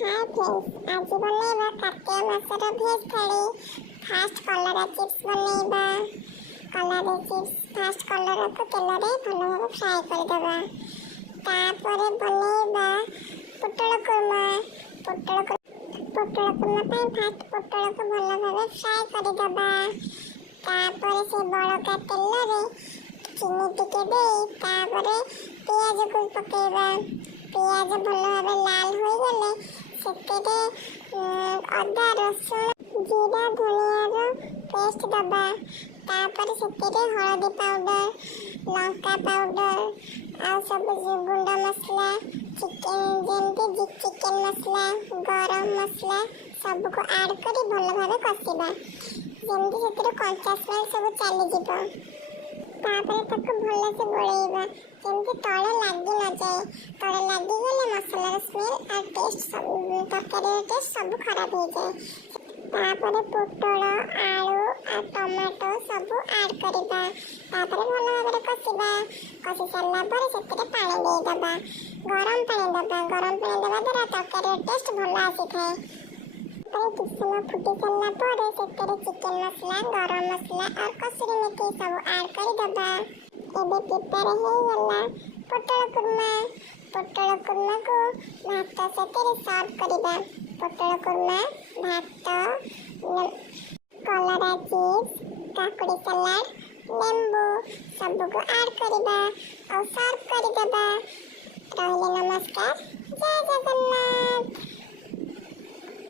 Hi friends, आज बनेଇବା କାର୍ତ୍ତିକ ମାସର veg ଥାଳି। ଫାଷ୍ଟ କଲରା ଚିପ୍ସ ବନେଇବା। କଲରା ଚିପ୍ସ ଫାଷ୍ଟ କଲରାକୁ ତେଲରେ ଭଲ ଭାବେ ଫ୍ରାଏ କରିଦେବା। ତାପରେ ବନେଇବା ପୋଟଳ କୁର୍ମା। ପୋଟଳ କୁର୍ମା ପାଇଁ ଫାଷ୍ଟ ପୋଟଳକୁ ଭଲ ଭାବେ ଫ୍ରାଏ କରିଦେବା। ତାପରେ ସେ ବଳକା ତେଲରେ ଚିନି ଟିକେ ଦେଇ ତାପରେ ପିଆଜକୁ ପକେଇବା। ପିଆଜ ଭଲ ଭାବେ ଲାଲ ହୋଇଗଲେ ସେଥିରେ ଅଦା ରସୁଣ ଜିରା ଧନିଆର ପେଷ୍ଟ ଦେବା। ତାପରେ ସେଥିରେ ହଳଦୀ ପାଉଡର, ଲଙ୍କା ପାଉଡର ଆଉ ସବୁ ଗୁଣ୍ଡ ମସଲା, ଯେମିତି ଚିକେନ ମସଲା, ଗରମ ମସଲା ସବୁକୁ ଆଡ୍ କରି ଭଲ ଭାବେ କଷିବା, ଯେମିତି ସେଥିରେ କଞ୍ଚା ସ୍ମେଲ୍ ସବୁ ଚାଲିଯିବ। ତାପରେ ତାକୁ ଭଲସେ ଗୋଳେଇବା ଯେମିତି ତଳେ ଲାଗି ନଯାଏ। ତଳେ ଲାଗିଗଲେ ମସଲାର ସ୍ମେଲ୍ ଆଉ ଟେଷ୍ଟ ସବୁ ତରକାରୀର ଟେଷ୍ଟ ସବୁ ଖରାପ ହେଇଯାଏ। ତାପରେ ପୋଟଳ, ଆଳୁ ଆଉ ଟମାଟୋ ସବୁ ଆଡ୍ କରିବା। ତାପରେ ଭଲ ଭାବରେ କଷିବା। କଷି ସାରିଲା ପରେ ସେଥିରେ ପାଣି ଦେଇଦେବା। ଗରମ ପାଣି ଦେବା। ଗରମ ପାଣି ଦେବା ଦ୍ୱାରା ତରକାରୀର ଟେଷ୍ଟ ଭଲ ଆସିଥାଏ। କିଛି ସମୟ ଫୁଟି ସାରିଲା ପରେ ସେଥିରେ ଚିକେନ ମସଲା, ଗରମ ମସଲା ଆଉ କସୁରୀ ମେଥି ସବୁ ଆଡ୍ କରିଦେବା। ଏବେ ପ୍ରିପେୟାର ହେଇଗଲା ପୋଟଳ କୁର୍ମା। ପୋଟଳ କୁର୍ମାକୁ ଭାତ ସେଥିରେ ସର୍ଭ କରିବା। ପୋଟଳ କୁର୍ମା, ଭାତ, କଲରା ଚିପ୍ସ, କାକୁଡ଼ି ସାଲାଡ, ଲେମ୍ବୁ ସବୁକୁ ଆଡ୍ କରିବା ଆଉ ସର୍ଭ କରିଦେବା। ରହିଲେ ନମସ୍କାର। ଜୟ ଜଗନ୍ନାଥ।